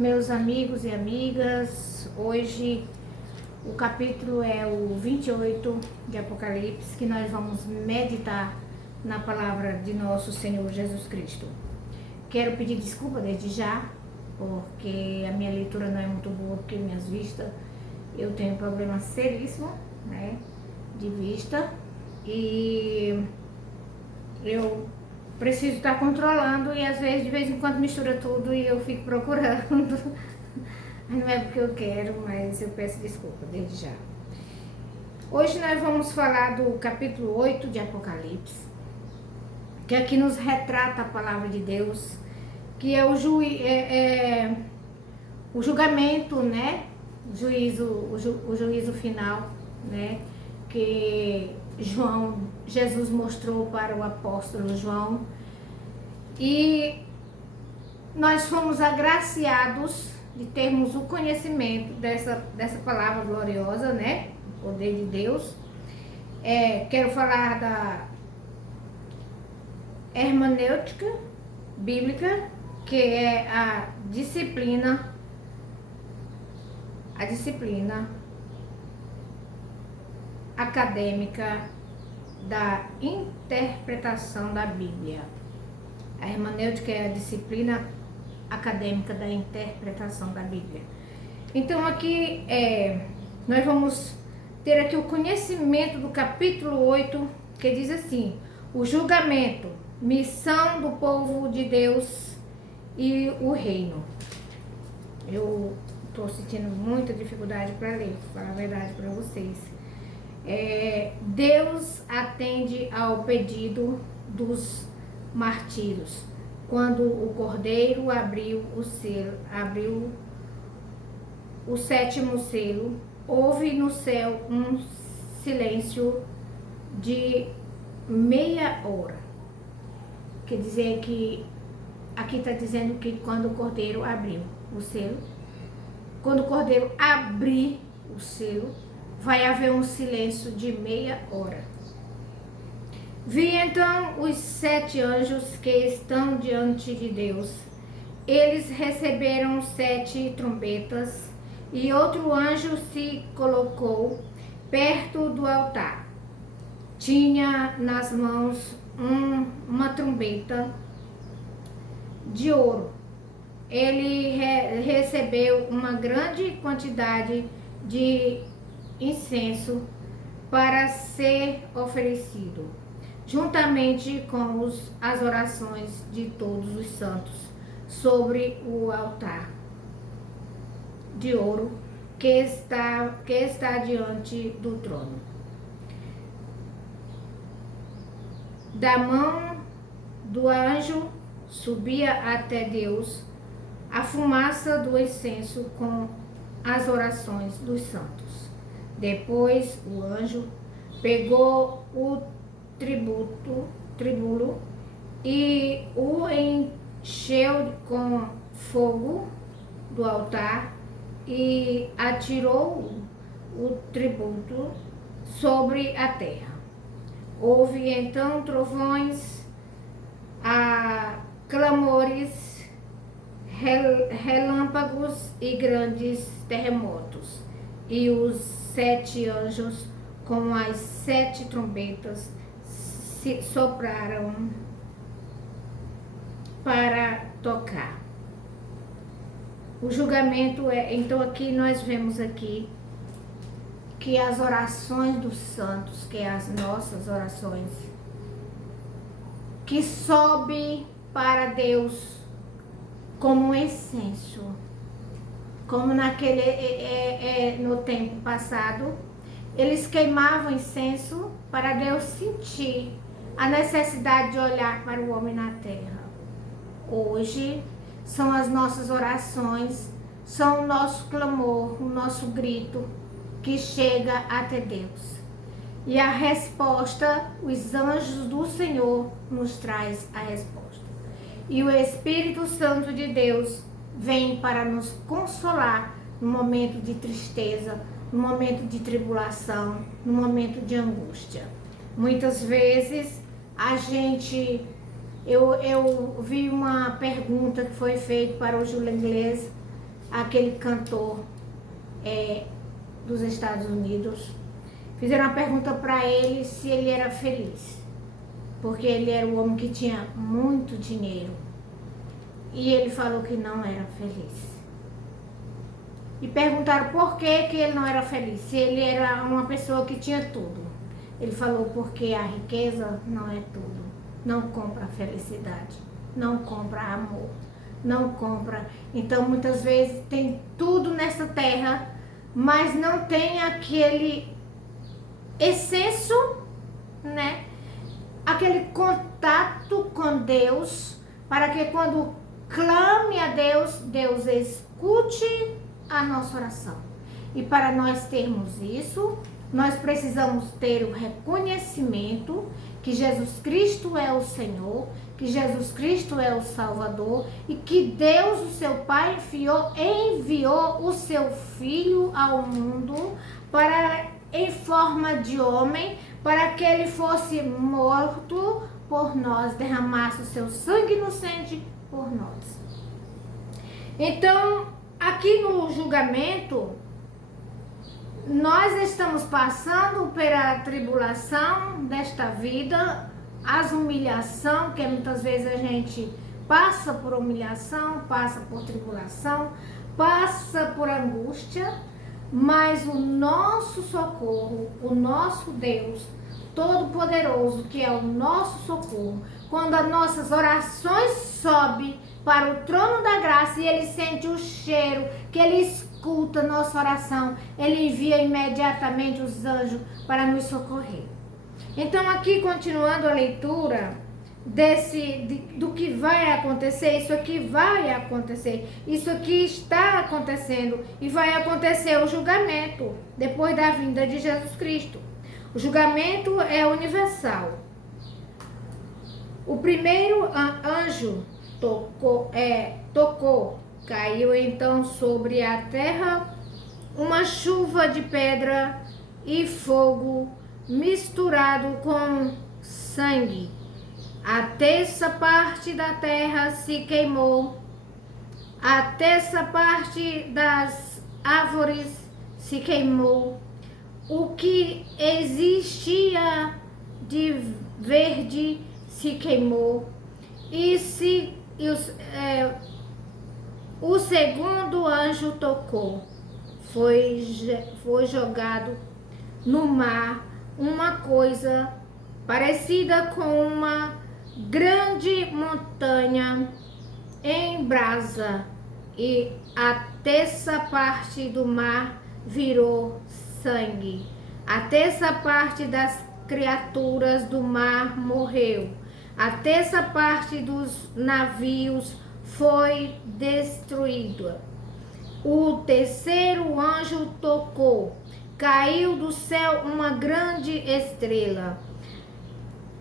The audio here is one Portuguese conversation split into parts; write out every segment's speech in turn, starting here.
Meus amigos e amigas, hoje o capítulo é o 28 de Apocalipse, que nós vamos meditar na palavra de nosso Senhor Jesus Cristo. Quero pedir desculpa desde já, porque a minha leitura não é muito boa, porque minhas vistas, eu tenho um problema seríssimo, né, de vista, e eu preciso estar controlando e às vezes, de vez em quando, mistura tudo e eu fico procurando. Não é porque eu quero, mas eu peço desculpa desde já. Hoje nós vamos falar do capítulo 8 de Apocalipse, que aqui nos retrata a palavra de Deus, que é o julgamento, né? O juízo final, né? Que Jesus mostrou para o apóstolo João, e nós fomos agraciados de termos o conhecimento dessa palavra gloriosa, né? O poder de Deus. Quero falar da hermenêutica bíblica, que é a disciplina acadêmica da interpretação da Bíblia. A hermenêutica é a disciplina acadêmica da interpretação da Bíblia. Então aqui nós vamos ter aqui o conhecimento do capítulo 8, que diz assim: o julgamento, missão do povo de Deus e o reino. Eu estou sentindo muita dificuldade para ler, para falar a verdade para vocês. Deus atende ao pedido dos martírios. Quando o Cordeiro abriu o sétimo selo, houve no céu um silêncio de meia hora. Quer dizer que aqui está dizendo que quando o Cordeiro abriu o selo, quando o Cordeiro abrir o selo, vai haver um silêncio de meia hora. Vi então os 7 anjos que estão diante de Deus. Eles receberam 7 trombetas, e outro anjo se colocou perto do altar. Tinha nas mãos uma trombeta de ouro. Ele recebeu uma grande quantidade de incenso para ser oferecido, juntamente com as orações de todos os santos, sobre o altar de ouro que está diante do trono. Da mão do anjo subia até Deus a fumaça do incenso com as orações dos santos. Depois o anjo pegou o tribulo e o encheu com fogo do altar e atirou o tributo sobre a terra. Houve então trovões, clamores, relâmpagos e grandes terremotos. E os 7 anjos com as 7 trombetas sopraram para tocar. O julgamento então aqui nós vemos aqui que as orações dos santos, que é as nossas orações, que sobe para Deus como um incenso, como no tempo passado, eles queimavam incenso para Deus sentir a necessidade de olhar para o homem na terra. Hoje são as nossas orações, são o nosso clamor, o nosso grito que chega até Deus. E a resposta, os anjos do Senhor nos traz a resposta. E o Espírito Santo de Deus vem para nos consolar no momento de tristeza, no momento de tribulação, no momento de angústia. Muitas vezes eu vi uma pergunta que foi feita para o Júlio Inglês, aquele cantor dos Estados Unidos. Fizeram uma pergunta para ele se ele era feliz, porque ele era um homem que tinha muito dinheiro. E ele falou que não era feliz. E perguntaram por que ele não era feliz, se ele era uma pessoa que tinha tudo. Ele falou porque a riqueza não é tudo. Não compra felicidade, não compra amor, não compra. Então muitas vezes tem tudo nessa terra, mas não tem aquele excesso, né? Aquele contato com Deus, para que quando clame a Deus, Deus escute a nossa oração. E para nós termos isso, nós precisamos ter o reconhecimento que Jesus Cristo é o Senhor, que Jesus Cristo é o Salvador e que Deus, o seu Pai, enviou o seu Filho ao mundo em forma de homem, para que ele fosse morto por nós, derramasse o seu sangue inocente por nós. Então, aqui no julgamento, nós estamos passando pela tribulação desta vida, as humilhações, que muitas vezes a gente passa por humilhação, passa por tribulação, passa por angústia, mas o nosso socorro, o nosso Deus Todo-Poderoso, que é o nosso socorro, quando as nossas orações sobem para o trono da graça e ele sente o cheiro, que ele escuta nossa oração, ele envia imediatamente os anjos para nos socorrer. Então aqui, continuando a leitura do que vai acontecer, isso aqui vai acontecer, isso aqui está acontecendo e vai acontecer o julgamento depois da vinda de Jesus Cristo. O julgamento é universal. O primeiro anjo tocou, caiu então sobre a terra uma chuva de pedra e fogo misturado com sangue. A terça parte da terra se queimou, a terça parte das árvores se queimou, o que existia de verde se queimou, o segundo anjo tocou, foi jogado no mar uma coisa parecida com uma grande montanha em brasa, e a terça parte do mar virou sangue. A terça parte das criaturas do mar morreu. A terça parte dos navios foi destruída. O terceiro anjo tocou. Caiu do céu uma grande estrela,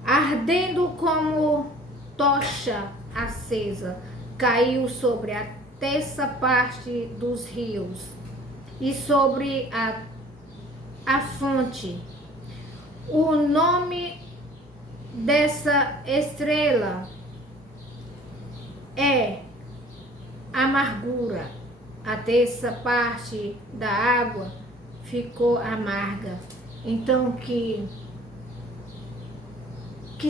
ardendo como tocha acesa. Caiu sobre a terça parte dos rios e sobre a fonte. O nome dessa estrela é amargura. A terça parte da água ficou amarga. Então, que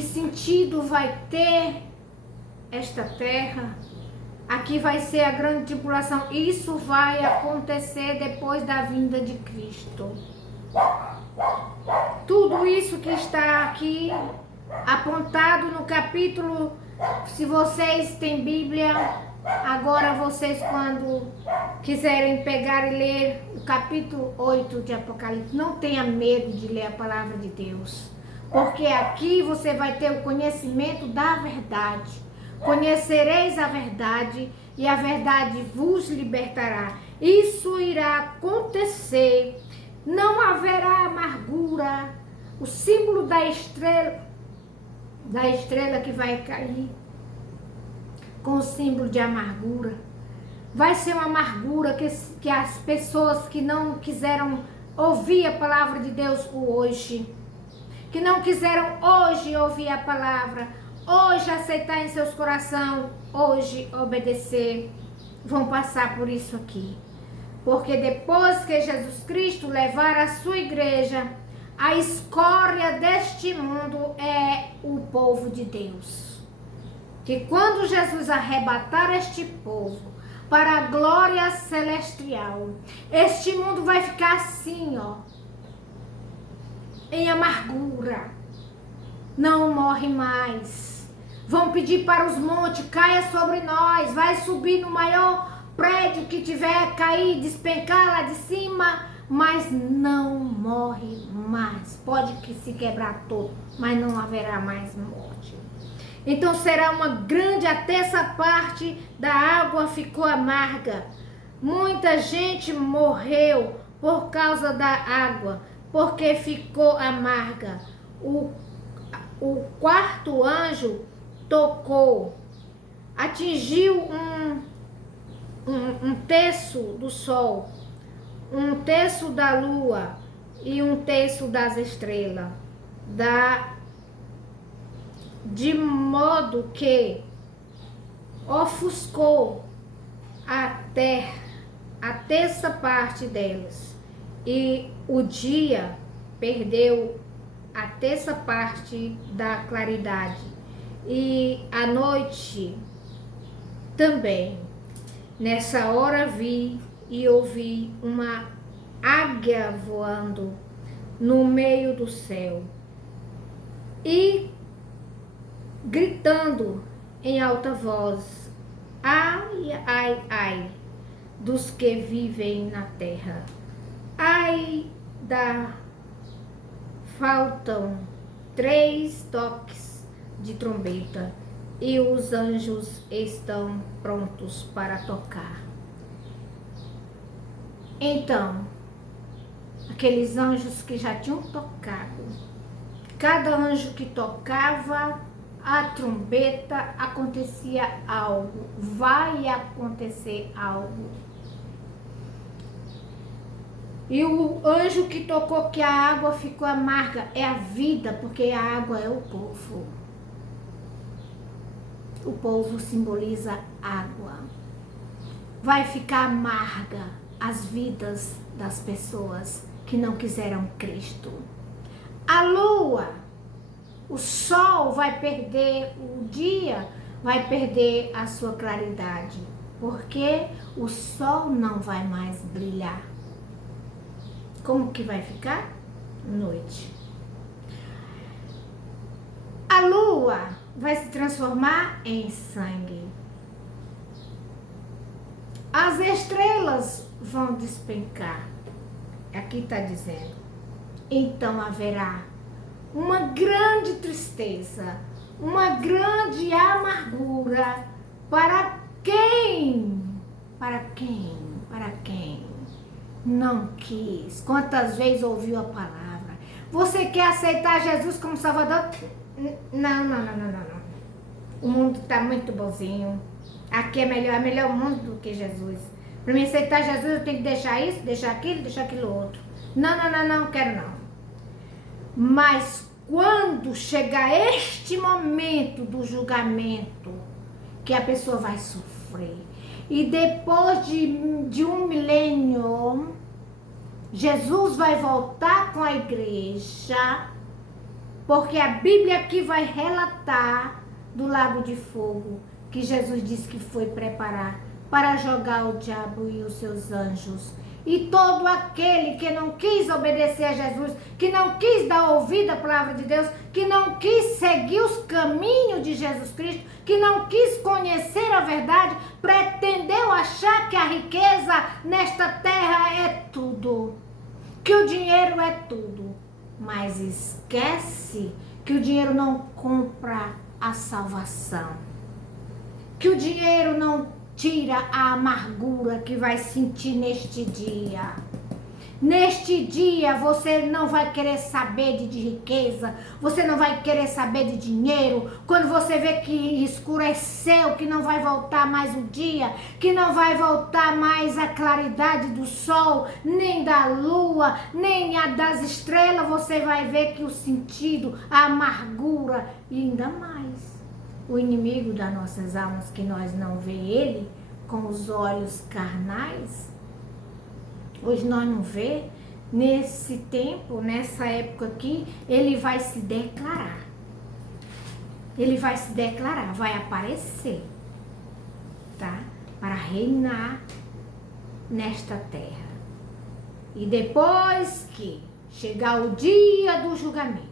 sentido vai ter esta terra? Aqui vai ser a grande tribulação. Isso vai acontecer depois da vinda de Cristo. Tudo isso que está aqui apontado no capítulo, se vocês têm Bíblia, agora vocês, quando quiserem pegar e ler o capítulo 8 de Apocalipse, não tenha medo de ler a palavra de Deus, porque aqui você vai ter o conhecimento da verdade. Conhecereis a verdade e a verdade vos libertará. Isso irá acontecer. Não haverá amargura. O símbolo da estrela que vai cair com o símbolo de amargura, vai ser uma amargura que as pessoas que não quiseram ouvir a palavra de Deus hoje, que não quiseram hoje ouvir a palavra, hoje aceitar em seus corações, hoje obedecer, vão passar por isso aqui. Porque depois que Jesus Cristo levar a sua igreja, a escória deste mundo é o povo de Deus. Que quando Jesus arrebatar este povo para a glória celestial, este mundo vai ficar assim, ó, em amargura. Não morre mais. Vão pedir para os montes, caia sobre nós, vai subir no maior prédio que tiver, cair, despencar lá de cima, mas não morre mais. Pode que se quebrar todo, mas não haverá mais morte. Então será uma grande, até essa parte da água ficou amarga. Muita gente morreu por causa da água, porque ficou amarga. O quarto anjo tocou, atingiu um terço do sol, um terço da lua e um terço das estrelas, de modo que ofuscou a terra, a terça parte delas, e o dia perdeu a terça parte da claridade, e a noite também. Nessa hora vi e ouvi uma águia voando no meio do céu e gritando em alta voz: ai, ai, ai, dos que vivem na terra. Ai, faltam 3 toques de trombeta e os anjos estão prontos para tocar. Então, aqueles anjos que já tinham tocado, cada anjo que tocava a trombeta, acontecia algo, vai acontecer algo. E o anjo que tocou que a água ficou amarga é a vida, porque a água é o povo. O povo simboliza água. Vai ficar amarga as vidas das pessoas que não quiseram Cristo. A lua, o sol vai perder, o dia vai perder a sua claridade, porque o sol não vai mais brilhar. Como que vai ficar? Noite. A lua vai se transformar em sangue. As estrelas vão despencar. Aqui está dizendo. Então haverá uma grande tristeza, uma grande amargura para quem? Para quem? Para quem não quis. Quantas vezes ouviu a palavra? Você quer aceitar Jesus como Salvador? Não. O mundo está muito bonzinho. Aqui é melhor mundo do que Jesus. Para mim aceitar Jesus eu tenho que deixar isso, deixar aquilo outro. Não, quero não. Mas quando chegar este momento do julgamento, que a pessoa vai sofrer, e depois de 1 milênio, Jesus vai voltar com a igreja, porque a Bíblia aqui vai relatar do lago de fogo, que Jesus disse que foi preparar para jogar o diabo e os seus anjos. E todo aquele que não quis obedecer a Jesus, que não quis dar ouvido à palavra de Deus, que não quis seguir os caminhos de Jesus Cristo, que não quis conhecer a verdade, pretendeu achar que a riqueza nesta terra é tudo, que o dinheiro é tudo. Mas esquece que o dinheiro não compra a salvação, que o dinheiro não tira a amargura que vai sentir neste dia. Neste dia você não vai querer saber de riqueza, você não vai querer saber de dinheiro, quando você vê que escureceu, que não vai voltar mais o dia, que não vai voltar mais a claridade do sol, nem da lua, nem a das estrelas, você vai ver que o sentido, a amargura e ainda mais o inimigo das nossas almas, que nós não vê ele, com os olhos carnais, hoje nós não vê, nesse tempo, nessa época aqui, ele vai se declarar. Ele vai se declarar, vai aparecer, tá? Para reinar nesta terra. E depois que chegar o dia do julgamento,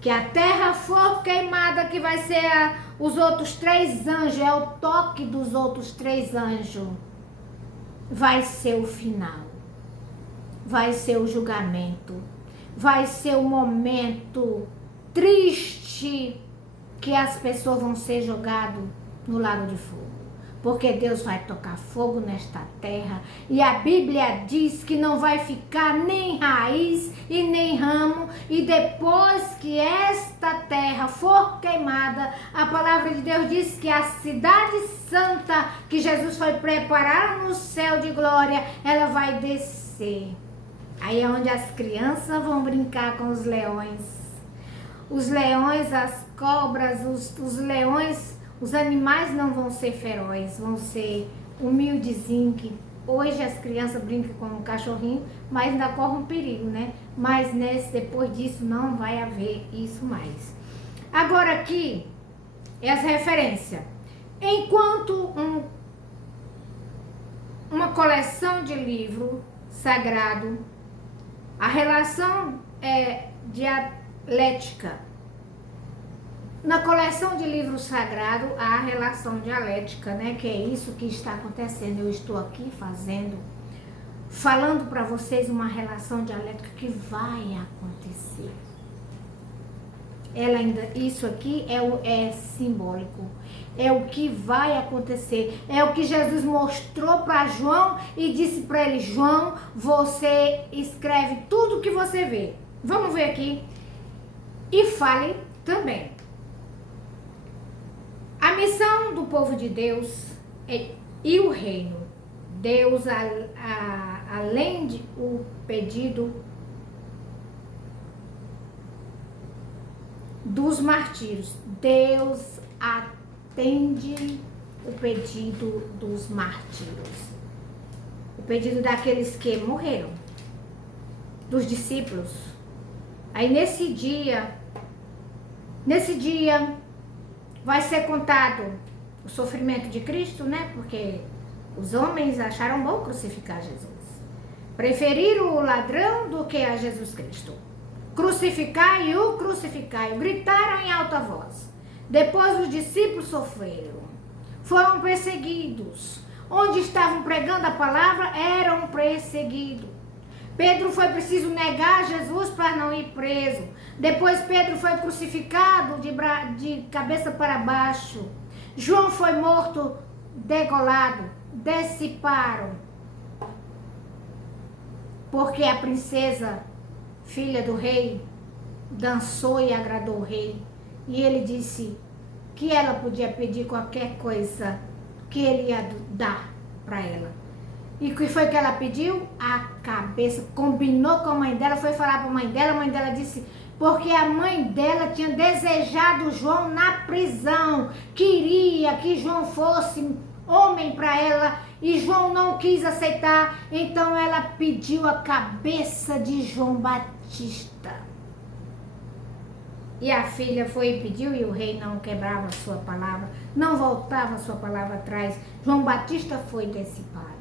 que a terra for queimada, que vai ser os outros 3 anjos, é o toque dos outros 3 anjos, vai ser o final, vai ser o julgamento, vai ser o momento triste que as pessoas vão ser jogadas no lago de fogo. Porque Deus vai tocar fogo nesta terra. E a Bíblia diz que não vai ficar nem raiz e nem ramo. E depois que esta terra for queimada, a palavra de Deus diz que a cidade santa que Jesus foi preparar no céu de glória, ela vai descer. Aí é onde as crianças vão brincar com os leões. Os leões, as cobras, os leões, os animais não vão ser ferozes, vão ser humildezinhos. Que hoje as crianças brincam com um cachorrinho, mas ainda correm um perigo, né? Mas depois disso não vai haver isso mais. Agora aqui é as referências. Enquanto uma coleção de livro sagrado, a relação é dialética. Na coleção de livros sagrados, há a relação dialética, né? Que é isso que está acontecendo. Eu estou aqui falando para vocês uma relação dialética que vai acontecer. Isso aqui é simbólico. É o que vai acontecer. É o que Jesus mostrou para João e disse para ele: João, você escreve tudo o que você vê. Vamos ver aqui. E fale também. A missão do povo de Deus e o reino. Deus, além de o pedido dos martírios, Deus atende o pedido dos martírios. O pedido daqueles que morreram, dos discípulos. Aí nesse dia vai ser contado o sofrimento de Cristo, né? Porque os homens acharam bom crucificar Jesus. Preferiram o ladrão do que a Jesus Cristo. Crucificai-o, crucificai-o. Gritaram em alta voz. Depois os discípulos sofreram. Foram perseguidos. Onde estavam pregando a palavra, eram perseguidos. Pedro foi preciso negar Jesus para não ir preso. Depois Pedro foi crucificado de cabeça para baixo. João foi morto, degolado, deciparam. Porque a princesa, filha do rei, dançou e agradou o rei. E ele disse que ela podia pedir qualquer coisa que ele ia dar para ela. E o que foi que ela pediu? A cabeça. Combinou com a mãe dela, foi falar para a mãe dela disse, porque a mãe dela tinha desejado João na prisão, queria que João fosse homem para ela, e João não quis aceitar, então ela pediu a cabeça de João Batista. E a filha foi e pediu, e o rei não quebrava a sua palavra, não voltava a sua palavra atrás. João Batista foi dissipado.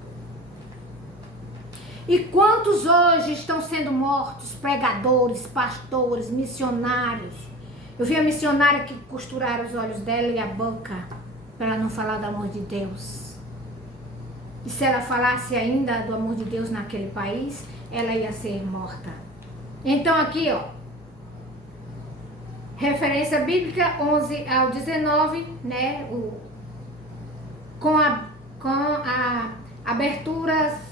E quantos hoje estão sendo mortos? Pregadores, pastores, missionários. Eu vi a missionária que costuraram os olhos dela e a boca para ela não falar do amor de Deus. E se ela falasse ainda do amor de Deus naquele país, ela ia ser morta. Então aqui, ó, referência bíblica 11 ao 19, né? Com a abertura,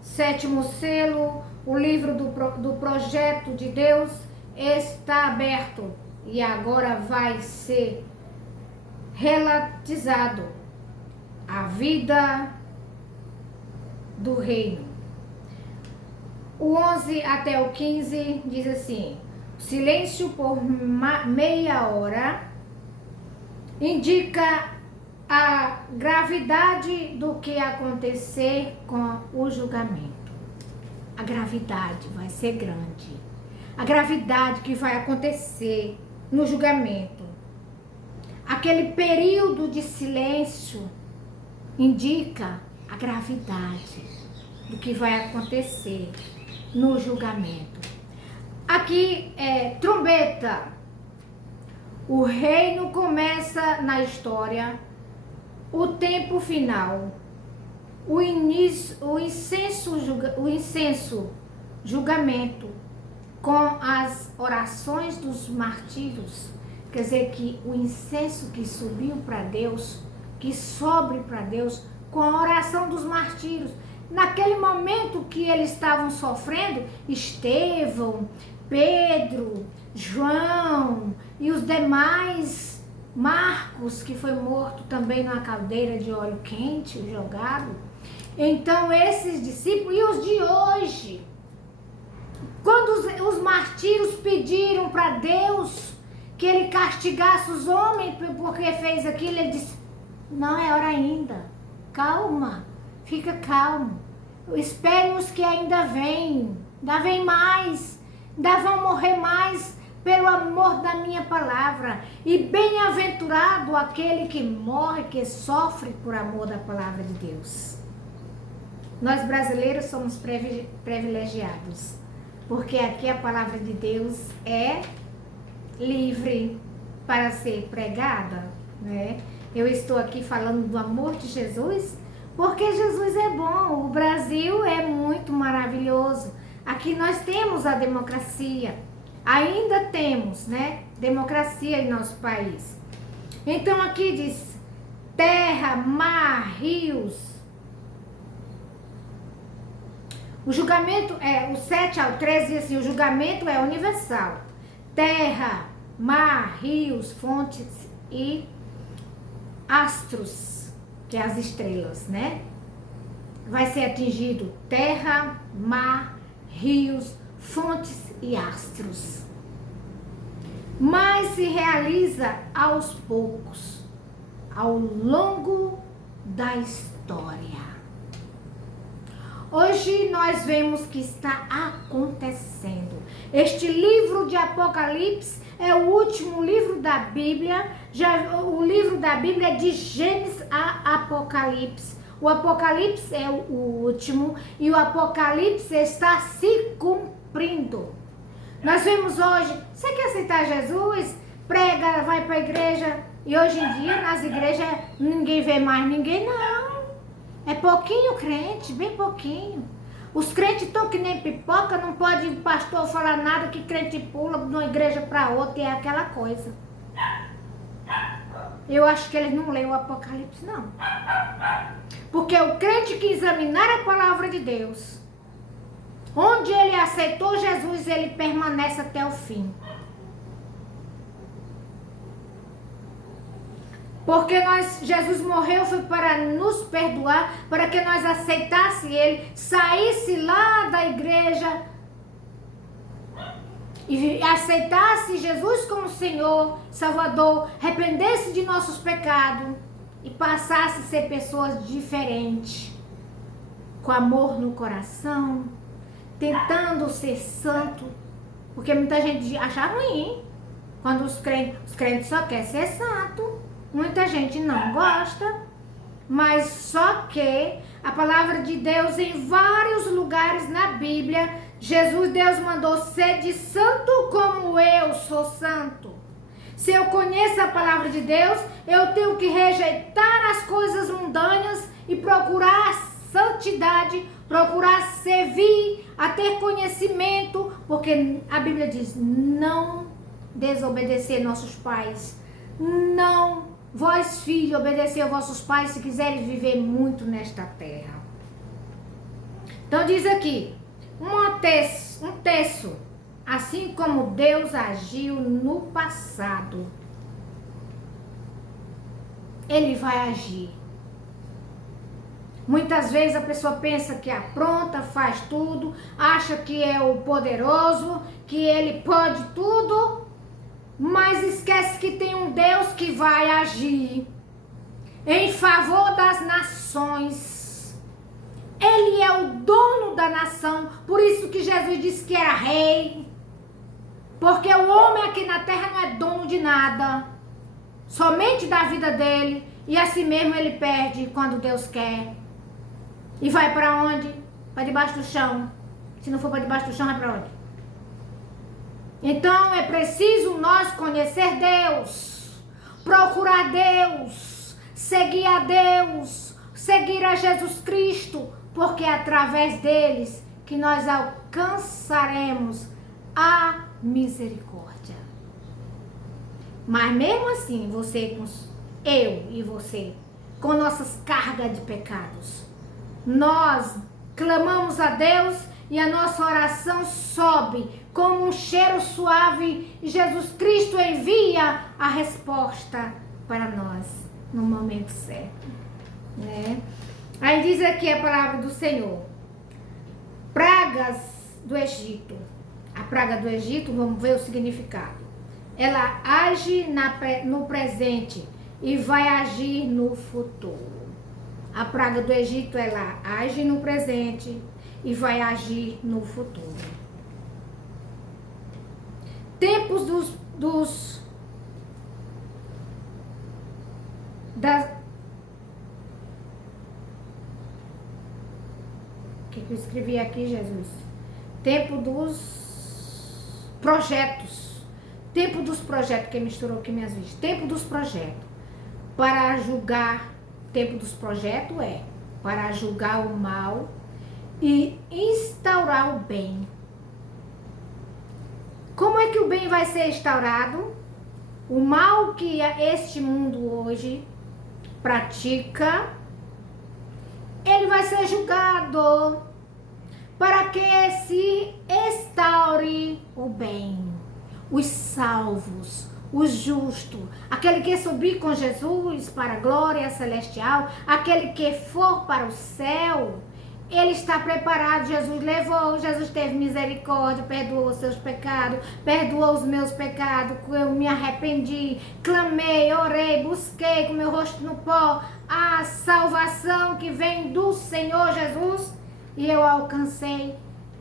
7º selo, o livro do projeto de Deus está aberto e agora vai ser relatizado a vida do reino. O 11 até o 15 diz assim: silêncio por meia hora indica a gravidade do que acontecer com o julgamento. A gravidade vai ser grande. A gravidade que vai acontecer no julgamento. Aquele período de silêncio indica a gravidade do que vai acontecer no julgamento. Aqui é trombeta. O reino começa na história, o tempo final, o incenso julgamento com as orações dos martírios. Quer dizer que o incenso que subiu para Deus, que sobe para Deus, com a oração dos martírios. Naquele momento que eles estavam sofrendo, Estevão, Pedro, João e os demais, Marcos, que foi morto também numa caldeira de óleo quente, jogado. Então esses discípulos, e os de hoje, quando os martírios pediram para Deus que ele castigasse os homens porque fez aquilo, ele disse, não é hora ainda, calma, fica calmo, esperem os que ainda vêm mais, ainda vão morrer mais pelo amor da minha palavra, e bem-aventurado aquele que morre, que sofre por amor da palavra de Deus. Nós brasileiros somos privilegiados, porque aqui a palavra de Deus é livre para ser pregada, né? Eu estou aqui falando do amor de Jesus, porque Jesus é bom, o Brasil é muito maravilhoso. Aqui nós temos a democracia, ainda temos, né, democracia em nosso país. Então aqui diz, terra, mar, rios. O julgamento é, o 7 ao 13 diz assim, o julgamento é universal. Terra, mar, rios, fontes e astros, que é as estrelas, né? Vai ser atingido terra, mar, rios, fontes e astros. Mas se realiza aos poucos, ao longo da história. Hoje nós vemos que está acontecendo. Este livro de Apocalipse é o último livro da Bíblia. O livro da Bíblia é de Gênesis a Apocalipse. O Apocalipse é o último e o Apocalipse está se cumprindo. Nós vemos hoje, você quer aceitar Jesus? Prega, vai para a igreja. E hoje em dia nas igrejas ninguém vê mais ninguém, não. É pouquinho crente, bem pouquinho. Os crentes estão que nem pipoca, não pode o pastor falar nada que crente pula de uma igreja para outra e é aquela coisa. Eu acho que eles não leem o Apocalipse, não. Porque o crente que examinar a palavra de Deus, onde ele aceitou Jesus, ele permanece até o fim. Porque Jesus morreu foi para nos perdoar, para que nós aceitássemos ele, saísse lá da igreja e aceitasse Jesus como Senhor, Salvador, arrependesse de nossos pecados e passasse a ser pessoas diferentes, com amor no coração, tentando ser santo, porque muita gente acha ruim quando os crentes só querem ser santo. Muita gente não gosta, mas só que a palavra de Deus em vários lugares na Bíblia, Deus mandou ser de santo como eu sou santo. Se eu conheço a palavra de Deus, eu tenho que rejeitar as coisas mundanas e procurar a santidade, procurar servir, a ter conhecimento, porque a Bíblia diz, não desobedecer nossos pais, não. Vós, filhos, obedecei aos vossos pais se quiserem viver muito nesta terra. Então diz aqui, um terço, assim como Deus agiu no passado, Ele vai agir. Muitas vezes a pessoa pensa que apronta, faz tudo, acha que é o poderoso, que ele pode tudo, mas esquece que tem um Deus que vai agir. em favor das nações. Ele é o dono da nação, por isso que Jesus disse que era rei. Porque o homem aqui na terra não é dono de nada, somente da vida dele, e assim mesmo ele perde quando Deus quer. E vai para onde? Para debaixo do chão. Se não for para debaixo do chão, vai para onde? Então é preciso nós conhecer Deus, procurar Deus, seguir a Deus, seguir a Jesus Cristo, porque é através deles que nós alcançaremos a misericórdia. Mas mesmo assim, eu e você, com nossas cargas de pecados, nós clamamos a Deus e a nossa oração sobe como um cheiro suave e Jesus Cristo envia a resposta para nós no momento certo, né? Aí diz aqui a palavra do Senhor: pragas do Egito. A praga do Egito, vamos ver o significado. Ela age no presente e vai agir no futuro. A praga do Egito, ela age no presente e vai agir no futuro. Tempos o que eu escrevi aqui, Jesus? Tempo dos projetos. Tempo dos projetos, que misturou aqui minhas vistas. Tempo dos projetos. Para julgar, tempo dos projetos para julgar o mal e instaurar o bem. Como é que o bem vai ser instaurado? O mal que este mundo hoje pratica, ele vai ser julgado para que se instaure o bem. Os salvos, os justos, aquele que subir com Jesus para a glória celestial, aquele que for para o céu, ele está preparado. Jesus levou, Jesus teve misericórdia, perdoou os seus pecados, perdoou os meus pecados, eu me arrependi, clamei, orei, busquei com meu rosto no pó a salvação que vem do Senhor Jesus e eu alcancei,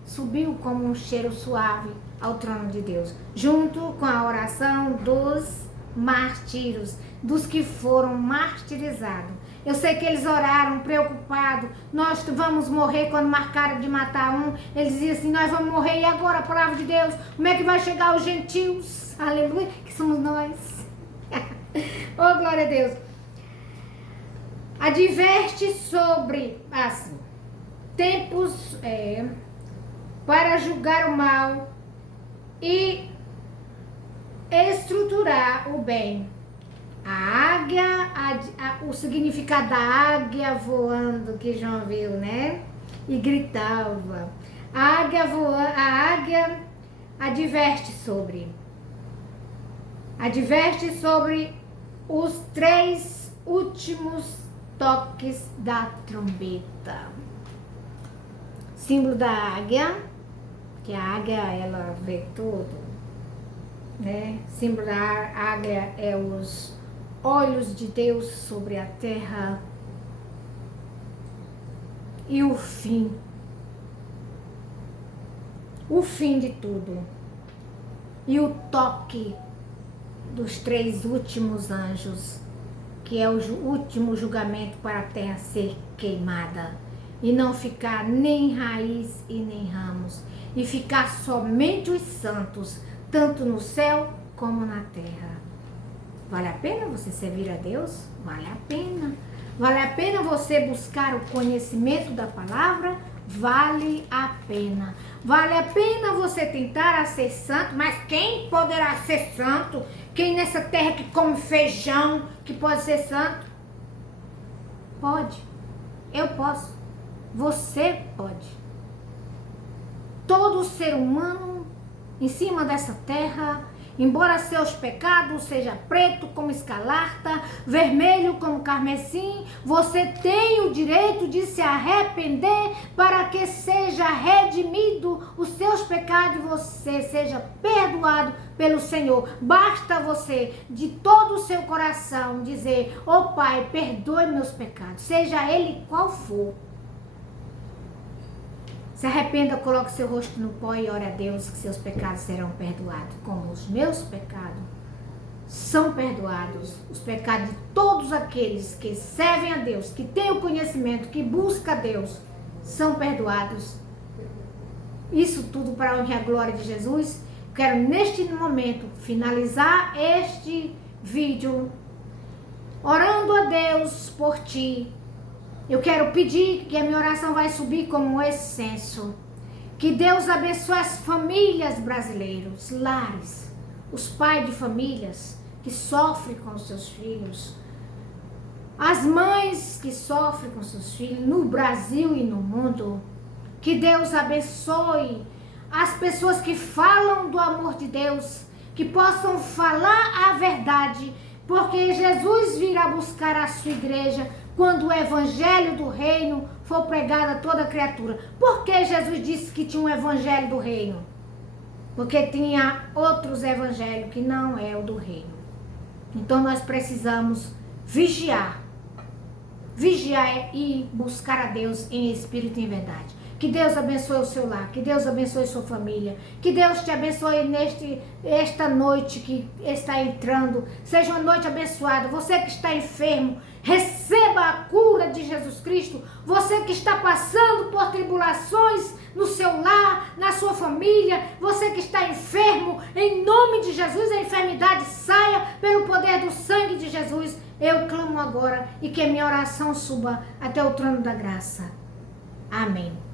subiu como um cheiro suave ao trono de Deus, junto com a oração dos martírios, dos que foram martirizados. Eu sei que eles oraram preocupados, nós vamos morrer. Quando marcaram de matar um, eles diziam assim: nós vamos morrer, e agora a palavra de Deus, como é que vai chegar os gentios? Aleluia, que somos nós. Oh, glória a Deus. Adverte sobre, assim, tempos para julgar o mal e estruturar o bem. A águia, o significado da águia voando, que João viu, né? E gritava. A águia voando, a águia adverte sobre os 3 últimos toques da trombeta. Símbolo da águia, que a águia, ela vê tudo, né? Símbolo da águia é os olhos de Deus sobre a terra. E o fim de tudo. E o toque dos 3 últimos anjos, que é o último julgamento para a terra ser queimada e não ficar nem raiz e nem ramos, e ficar somente os santos, tanto no céu como na terra. Vale a pena você servir a Deus? Vale a pena. Vale a pena você buscar o conhecimento da palavra? Vale a pena. Vale a pena você tentar ser santo, mas quem poderá ser santo? Quem nessa terra que come feijão, que pode ser santo? Pode. Eu posso. Você pode. Todo ser humano em cima dessa terra, Embora seus pecados sejam preto como escarlata, vermelho como carmesim, você tem o direito de se arrepender para que seja redimido os seus pecados e você seja perdoado pelo Senhor. Basta você, de todo o seu coração, dizer: ó Pai, perdoe meus pecados, seja ele qual for. Se arrependa, coloque seu rosto no pó e ore a Deus que seus pecados serão perdoados, como os meus pecados são perdoados. Os pecados de todos aqueles que servem a Deus, que têm o conhecimento, que buscam a Deus, são perdoados. Isso tudo para a honra e a glória de Jesus. Quero neste momento finalizar este vídeo orando a Deus por ti. Eu quero pedir que a minha oração vai subir como um incenso. Que Deus abençoe as famílias brasileiras, lares, os pais de famílias que sofrem com os seus filhos, as mães que sofrem com seus filhos no Brasil e no mundo. Que Deus abençoe as pessoas que falam do amor de Deus, que possam falar a verdade, porque Jesus virá buscar a sua igreja quando o evangelho do reino for pregado a toda criatura. Por que Jesus disse que tinha um evangelho do reino? Porque tinha outros evangelhos que não é o do reino. Então nós precisamos vigiar e buscar a Deus em espírito e em verdade. Que Deus abençoe o seu lar, que Deus abençoe sua família, que Deus te abençoe esta noite que está entrando. Seja uma noite abençoada. Você que está enfermo, receba a cura de Jesus Cristo. Você que está passando por tribulações no seu lar, na sua família, você que está enfermo, em nome de Jesus, a enfermidade saia pelo poder do sangue de Jesus. Eu clamo agora e que minha oração suba até o trono da graça. Amém.